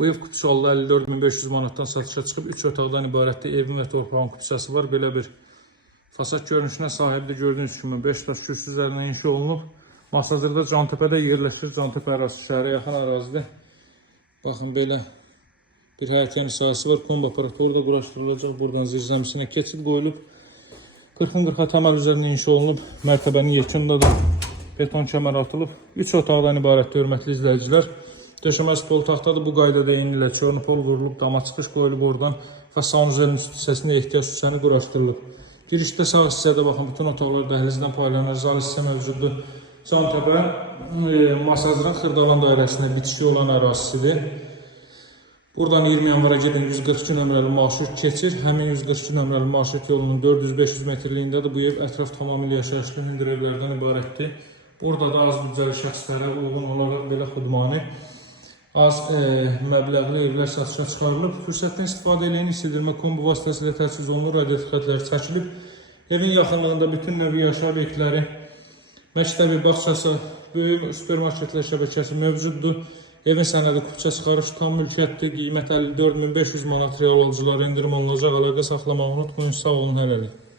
Bu ev kutusu 54.500 manatdan satışa çıxıb 3 otaqdan ibarətdə evin və torpağın kutusası var. Belə bir fasad görünüşünə sahibdir. Gördüyünüz kimi 5 daş kürsü üzərindən inşa olunub. Masazırda Cantəpədə yerləşir. Cantəpə ərazisi şəhərə yaxın ərazidir. Baxın, belə bir hərəkəni sahəsi var. Kombi aparatları da quraşdırılacaq. Buradan zirzəmisinə keçid qoyulub. 40-40 təməl üzərində inşa olunub. Mərtəbənin yekunda da beton kəmər atılıb. 3 otaqdan ibarətdir, hörmətli izləyicilər. Döşəməsi pol taxtadır. Bu qaydada eyni ilə çörnü pol vurulub, dama çıxış qoyulub oradan. Fasadın üzərinin üst hissəsində ehtiyac hissəni quraşdırılıb. Girişdə sağ hissədə baxın, bütün otaqlar dəhlizdən paylanır. Zal hissə mövcuddur. Cantəpə Masazırın Xırdalan dairəsində bitişik olan ərazisidir. Buradan 20 yanvara gedən 142 nömrəli marşrut keçir. Həmin 142 nömrəli marşrut yolunun 400-500 metrliyindədir. Bu ev ətraf tamamilə yaşayışlı hündür evlərdən ibarətdir. Burada da az büdcəli şəxslərə uyğun olaraq belə xudmani az məbləğli evlər satışa çıxarılıb. Fürsətdən istifadə eləyən istidirmə kombi vasitəsilə təchiz olunur, radiator xətləri çəkilib. Evin yaxınlığında bütün növü yaşayış obyektləri, məktəbi, bağçası, böyük supermarketlər şəbəkəsi mövcuddur. Evin sənədi kupça çıxarış tam mülkiyyətdir. Qiymət 54.500 manat real alıcılara endirim olunacaq. Əlaqə saxlamağı unutmayın. Sağ olun, hələlik.